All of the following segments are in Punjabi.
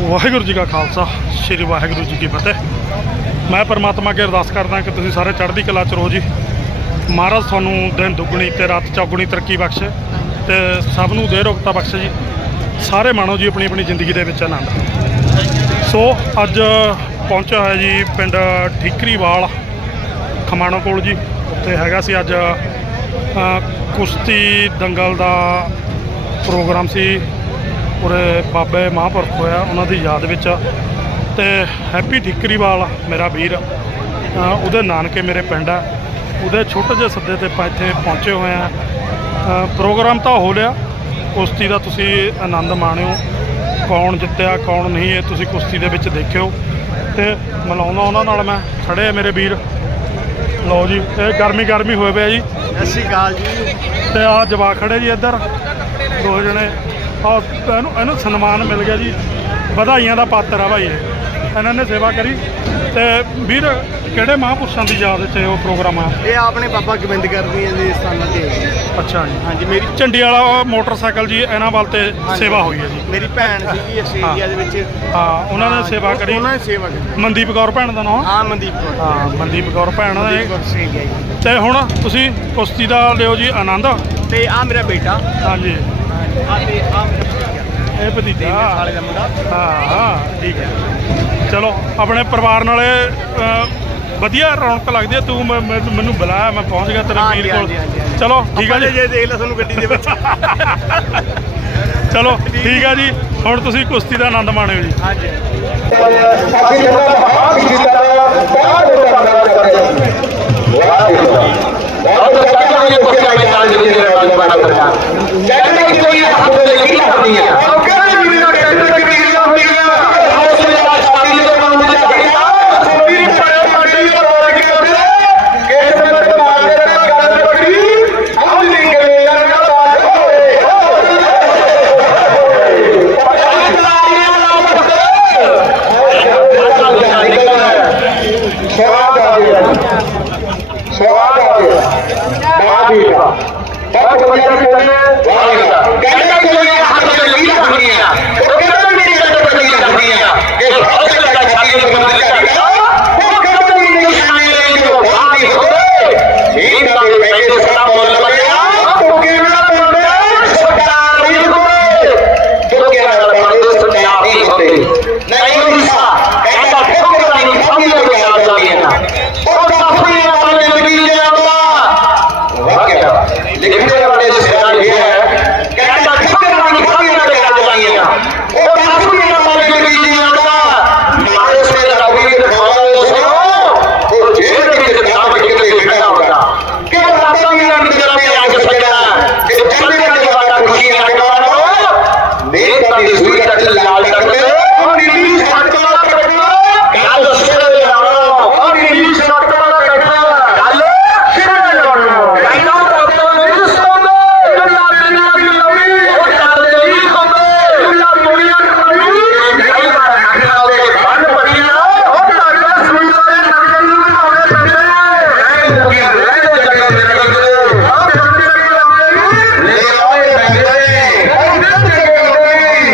ਵਾਹਿਗੁਰੂ ਜੀ ਕਾ ਖਾਲਸਾ, ਸ੍ਰੀ ਵਾਹਿਗੁਰੂ ਜੀ ਕੀ ਫਤਿਹ। ਮੈਂ ਪਰਮਾਤਮਾ ਅੱਗੇ ਅਰਦਾਸ ਕਰਦਾ ਕਿ ਤੁਸੀਂ ਸਾਰੇ ਚੜ੍ਹਦੀ ਕਲਾ ਚ ਰਹੋ ਜੀ। ਮਹਾਰਾਜ ਤੁਹਾਨੂੰ ਦਿਨ ਦੁੱਗਣੀ ਤੇ ਰਾਤ ਚੌਗਣੀ ਤਰੱਕੀ ਬਖਸ਼ੇ ਤੇ ਸਭ ਨੂੰ ਦੇ ਰੋਗਤਾ ਬਖਸ਼ੇ ਜੀ। ਸਾਰੇ ਮਾਣੋ ਜੀ ਆਪਣੀ ਆਪਣੀ ਜ਼ਿੰਦਗੀ ਦੇ ਵਿੱਚ ਆਨੰਦ। ਸੋ, ਅੱਜ ਪਹੁੰਚਿਆ ਹੋਇਆ ਜੀ ਪਿੰਡ ਠੀਕਰੀਵਾਲ, ਖਮਾਣੋ ਕੋਲ ਜੀ। ਉੱਥੇ ਹੈਗਾ ਸੀ ਅੱਜ ਕੁਸ਼ਤੀ ਦੰਗਲ ਦਾ ਪ੍ਰੋਗਰਾਮ ਸੀ। ਉਰੇ ਬਾਬੇ ਮਹਾਂਪੁਰਖ ਹੋਇਆ ਉਹਨਾਂ ਦੀ ਯਾਦ ਵਿੱਚ ਤੇ ਹੈਪੀ ਠੀਕਰੀਵਾਲ ਮੇਰਾ ਵੀਰ ਉਹਦੇ ਨਾਨਕੇ ਮੇਰੇ ਪਿੰਡ ਆ। ਉਹਦੇ ਛੋਟੇ ਜਿਹੇ ਸੱਦੇ ਤੇ ਆਪਾਂ ਇੱਥੇ ਪਹੁੰਚੇ ਹੋਏ ਆ। ਪ੍ਰੋਗਰਾਮ ਤਾਂ ਹੋ ਲਿਆ। ਕੁਸ਼ਤੀ ਦਾ ਤੁਸੀਂ ਆਨੰਦ ਮਾਣਿਓ। ਕੌਣ ਜਿੱਤਿਆ ਕੌਣ ਨਹੀਂ ਇਹ ਤੁਸੀਂ ਕੁਸ਼ਤੀ ਦੇ ਵਿੱਚ ਦੇਖਿਓ। ਤੇ ਮਿਲਾਉਂਦਾ ਉਹਨਾਂ ਨਾਲ ਮੈਂ। ਖੜੇ ਆ ਮੇਰੇ ਵੀਰ। ਲਓ ਜੀ ਇਹ ਗਰਮੀ ਗਰਮੀ ਹੋਏ ਪਿਆ ਜੀ। ਸਤਿ ਸ਼੍ਰੀ ਅਕਾਲ ਜੀ। ਤੇ ਆ ਜਵਾਕ ਖੜੇ ਜੀ ਇੱਧਰ। ਦੋ ਜਣੇ। ਇਹਨੂੰ ਇਹਨੂੰ ਸਨਮਾਨ ਮਿਲ ਗਿਆ ਜੀ। ਵਧਾਈਆਂ ਦਾ ਪਾਤਰ ਆ ਭਾਈ ਇਹ। ਇਹਨਾਂ ਨੇ ਸੇਵਾ ਕਰੀ। ਤੇ ਵੀਰ ਕਿਹੜੇ ਮਹਾਂਪੁਰਸ਼ਾਂ ਦੀ ਯਾਦ 'ਚ ਉਹ ਪ੍ਰੋਗਰਾਮ ਆ? ਇਹ ਆਪਣੇ ਬਾਬਾ ਗੋਬਿੰਦ ਜੀ ਦੇ ਸਥਾਨਾਂ ਤੇ ਜੀ। ਅੱਛਾ ਜੀ। ਹਾਂਜੀ ਮੇਰੀ ਝੰਡੀ ਵਾਲਾ ਮੋਟਰਸਾਈਕਲ ਜੀ ਇਹਨਾਂ ਵੱਲ ਤੇ। ਸੇਵਾ ਹੋਈ ਹੈ ਜੀ। ਮੇਰੀ ਭੈਣ ਸੀਗੀ। ਏਰੀਆ ਦੇ ਵਿੱਚ। ਹਾਂ ਉਹਨਾਂ ਨੇ ਸੇਵਾ ਕਰੀ। ਉਹਨਾਂ ਨੇ ਸੇਵਾ ਕੀਤੀ ਮਨਦੀਪ ਕੌਰ ਭੈਣ ਦਾ ਨਾਮ? ਹਾਂ ਮਨਦੀਪ ਕੌਰ। ਹਾਂ ਮਨਦੀਪ ਕੌਰ ਭੈਣ ਜੀ ਤੇ ਹੁਣ ਤੁਸੀਂ ਕੁਸ਼ਤੀ ਦਾ ਲਿਓ ਜੀ ਆਨੰਦ। ਤੇ ਆ ਮੇਰਾ ਬੇਟਾ। ਹਾਂਜੀ। ਇਹ ਭਤੀਜਾ। ਸਾਲੇ ਦਾ ਮੁੰਡਾ। ਹਾਂ ਹਾਂ ਠੀਕ ਹੈ। ਚਲੋ ਆਪਣੇ ਪਰਿਵਾਰ ਨਾਲੇ ਵਧੀਆ ਰੌਣਕ ਲੱਗਦੀ ਹੈ। ਤੂੰ ਮ- ਮੈਨੂੰ ਮੈਨੂੰ ਬੁਲਾਇਆ ਮੈਂ ਪਹੁੰਚ ਗਿਆ ਤੇਰੇ ਹਾਂਜੀ, ਵੀਰ ਕੋਲ। ਹਾਂਜੀ, ਹਾਂਜੀ, ਹਾਂਜੀ। ਚਲੋ ਠੀਕ ਹੈ ਜੀ। ਜੇ ਦੇਖ ਲੈ ਤੁਹਾਨੂੰ ਗੱਡੀ ਦੇ ਵਿੱਚ। ਚਲੋ ਠੀਕ ਹੈ ਜੀ। ਹੁਣ ਤੁਸੀਂ ਕੁਸ਼ਤੀ ਦਾ ਆਨੰਦ ਮਾਣਿਓ ਜੀ। ਹਾਂਜੀ। ਬਾਹਰ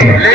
Amén.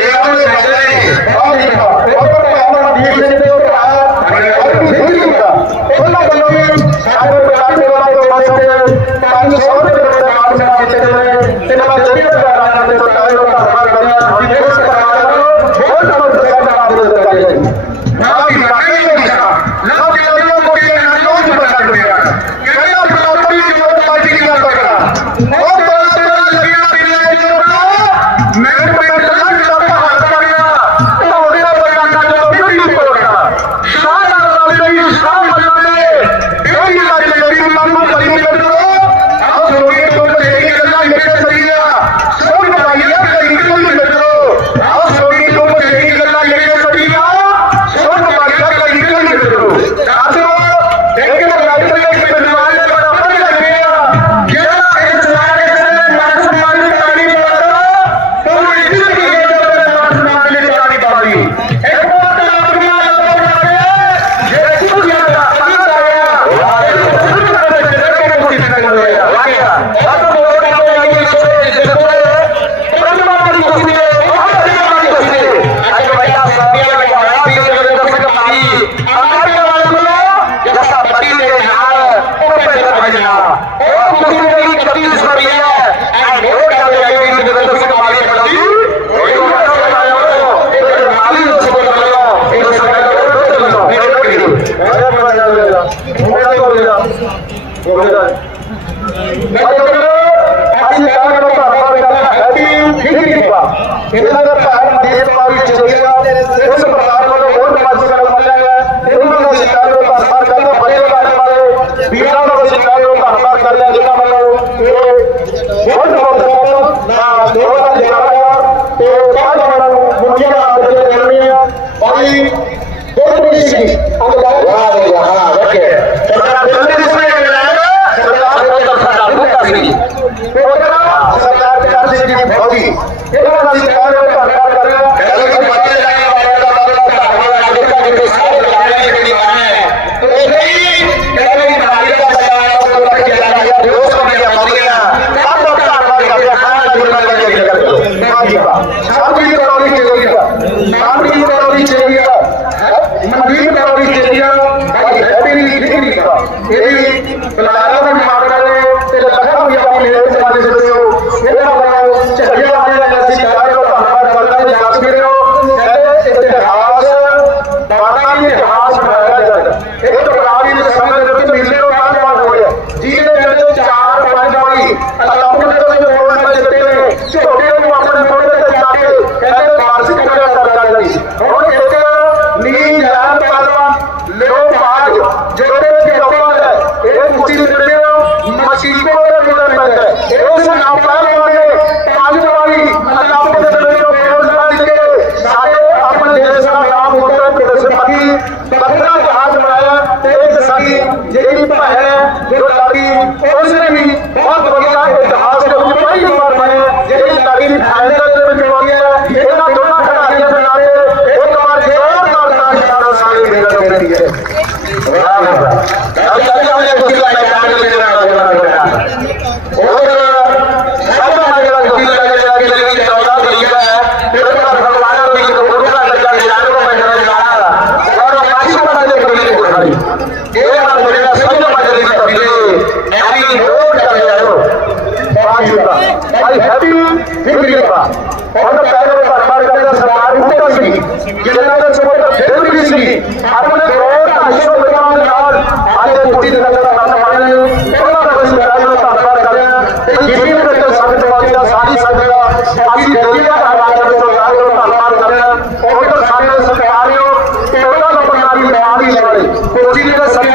हमारी बयानी लेंगे कोची जी का सभी ने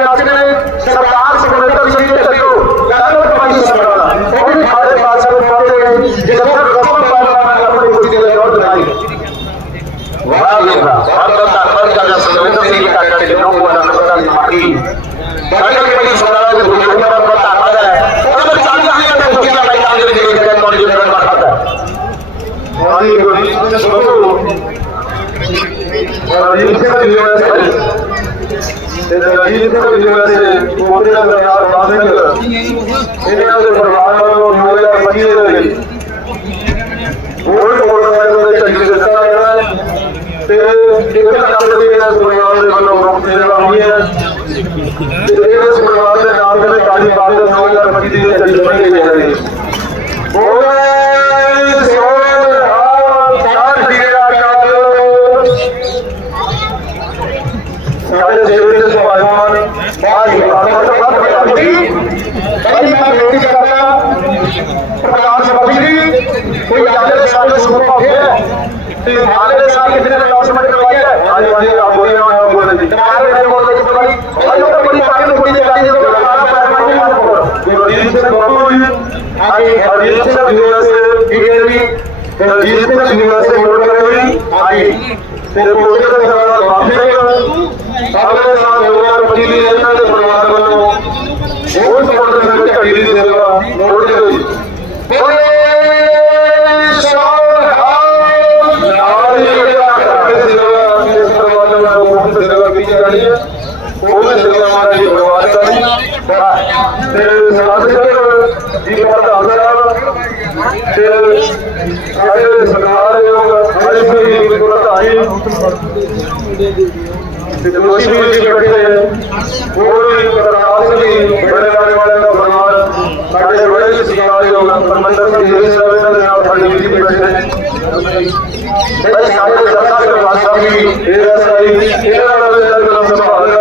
सरकार से बनकर यही कहते हो। गलत बनी समझाना वो भी हमारे पास में पढ़ते हैं। जिसको रस्तों में पालना करना अपनी कोची जी और बनाई वाह ये था और तो ताकत का जैसे लोग से ये ताकत के लोग वाला नंबर हमारी बड़ी बड़ी सरकार के भूमिका पर ताकत है। और मैं चाहता हूँ कि कोची का मैदान के लिए जगह कौन जी नंबर पर खाता है और ये सब और इनके लिए ਤੇ ਦਲਜੀਤ ਕੌਰ ਜੀ ਕੋਟੇ ਦਾ ਸਰਦਾਰ ਬਾਦ ਇਹਨਾਂ ਦੇ ਪਰਿਵਾਰ ਵੱਲੋਂ 2025 ਦੇ ਲਈ ਗੋਲਡ ਮੋਟਰਸਾਈਕਲ ਦੇ ਚੱਕੀ ਦਿੱਤਾ ਗਿਆ ਹੈ। ਤੇ ਇੱਕ ਲੱਖ ਰੁਪਏ ਦਾ ਪਰਿਵਾਰ ਦੇ ਵੱਲੋਂ ਮੁਕਤੀ ਸੇਵਾ ਹੋਈ ਹੈ। ਤੇ ਇਸ ਪਰਿਵਾਰ ਦੇ ਨਾਮ ਦੇ ਕਾਜੀ ਬਾਦ 2025 ਦੇ ਚੱਕੀ ਦਿੱਤੀ ਗਈ ਹੈ। कोई अगले साल में सुपर फिर अगले साल कितने में डॉक्यूमेंट करवाया है आज वाले आप बोलिए ਸਾਹਿਬ ਤੇ ਸਾਡੇ ਸਰਕਾਰ ਯੋਗ ਹਰੀ ਸਿੰਘ ਜੀ ਪ੍ਰਧਾਈ ਤੇ ਦੋਸ਼ੀ ਵੀ ਇਕੱਠੇ ਹੋਰ ਵੀ ਪ੍ਰਤਾਪ ਸਿੰਘ ਬੜੇ ਵਾਲੇ ਵਾਲੇ ਦਾ ਫਰਮਾਨ ਸਾਡੇ ਬੜੇ ਹੀ ਸਰਕਾਰ ਯੋਗ ਪਰਮੰਦਰ ਸਿੰਘ ਜੀ ਸਾਹਿਬ ਦੇ ਨਾਲ ਸਾਡੀ ਵੀ ਬੈਠੇ ਨੇ ਸਾਡੇ ਸਰਕਾਰ ਦੇ ਵਾਸਤੇ ਵੀ ਇਹ ਰਸਾਈ ਇਹਨਾਂ ਨਾਲ ਦੇ ਨਾਲ ਸੰਭਾਲ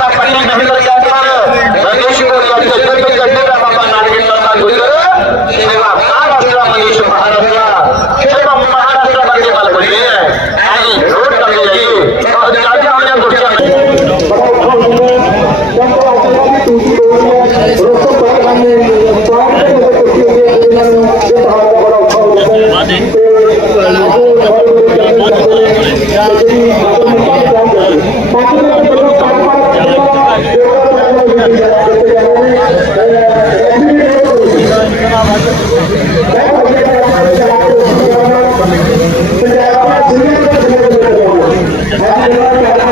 ಸರ್ಕಾರ మొదటి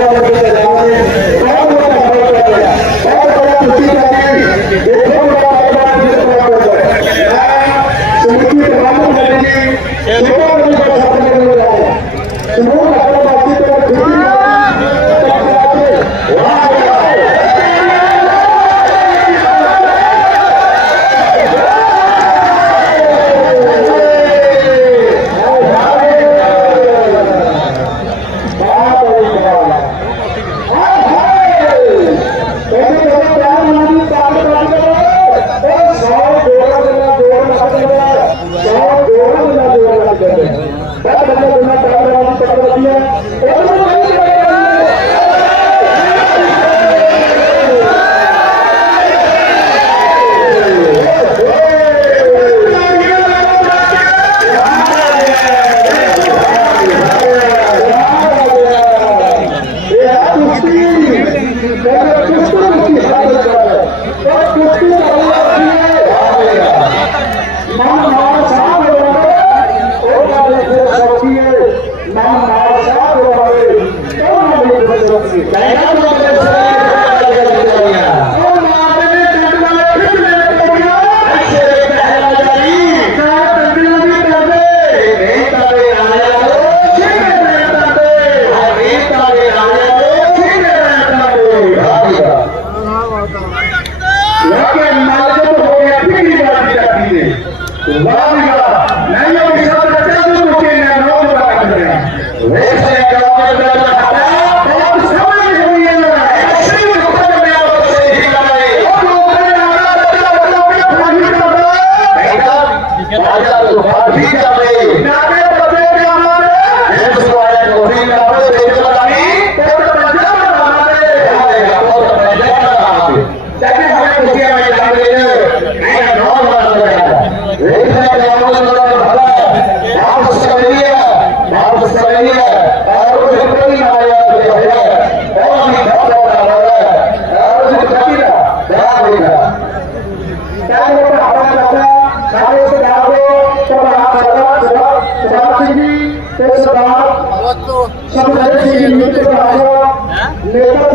Gracias. अभी तबे नारे तबे के हमारे ये सुवारे गोरी नारे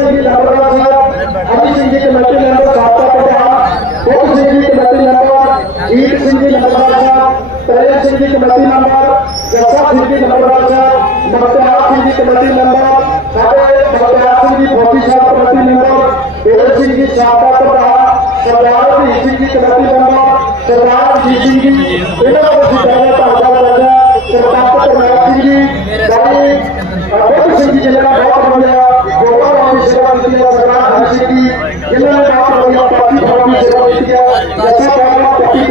ਸਿੰਘ ਲਾਬਰਾ ਸਾਹਿਬ ਅਭੀ ਸਿੰਘ ਜੀ ਕਮੇਟੀ ਮੈਂਬਰ ਸਾਬਕਾ ਪਟਿਆਲਾ ਉਹ ਸਿੰਘ ਜੀ ਕਮੇਟੀ ਮੈਂਬਰ ਜੀਤ ਸਿੰਘ ਜੀ ਲਾਬਰਾ ਸਾਹਿਬ ਤਰੇਲ ਸਿੰਘ ਜੀ ਕਮੇਟੀ ਮੈਂਬਰ ਜੱਸਾ ਸਿੰਘ ਜੀ ਲਾਬਰਾ ਸਾਹਿਬ ਮਤਿਆਰ ਸਿੰਘ ਜੀ ਕਮੇਟੀ ਮੈਂਬਰ ਸਾਡੇ ਮਤਿਆਰ ਸਿੰਘ ਜੀ ਫੋਟੀ ਸਾਹਿਬ ਕਮੇਟੀ ਮੈਂਬਰ ਦੇਵ ਸਿੰਘ ਜੀ ਸਾਬਕਾ ਪਟਿਆਲਾ ਸਰਦਾਰ ਜੀ ਸਿੰਘ ਜੀ ਕਮੇਟੀ ਮੈਂਬਰ ਸਰਦਾਰ ਜੀ ਸਿੰਘ ਜੀ, ਇਹਨਾਂ ਦਾ ਸਿੱਧਾ ਧੰਨਵਾਦ ਕਰਦਾ ਸਰਦਾਰ ਪਟਿਆਲਾ ਸਿੰਘ ਜੀ, ਸਾਡੇ ਬਹੁਤ ਸਿੰਘ ਜੀ ਜਿਹੜਾ ਬਹੁਤ ਵਧੀਆ वजीला सरकार हर्षी की जिन्होंने कहा वजीला पार्टी फॉर्म में जगह दी है जैसे पहला पार्टी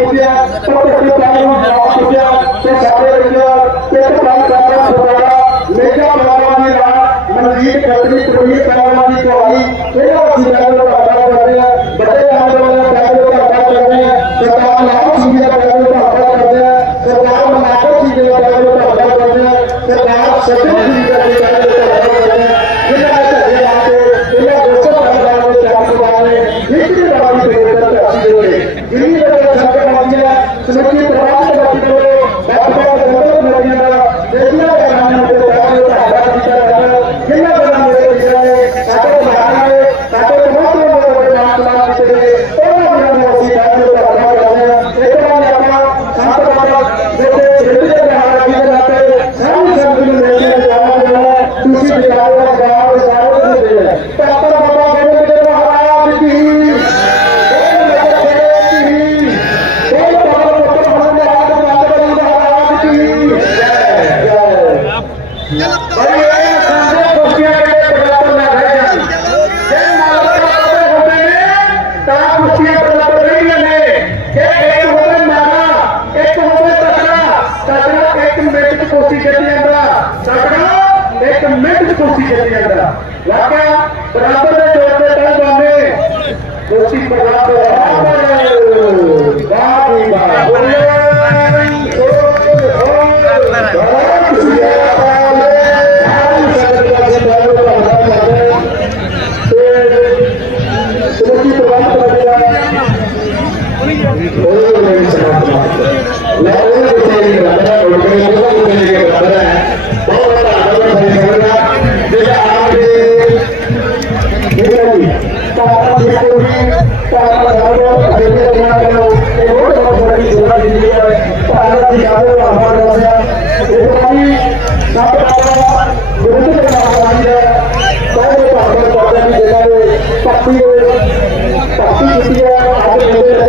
ਖੇਡ ਕੇ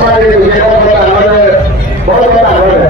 बहुत बड़ा हॉल है बहुत बड़ा हॉल है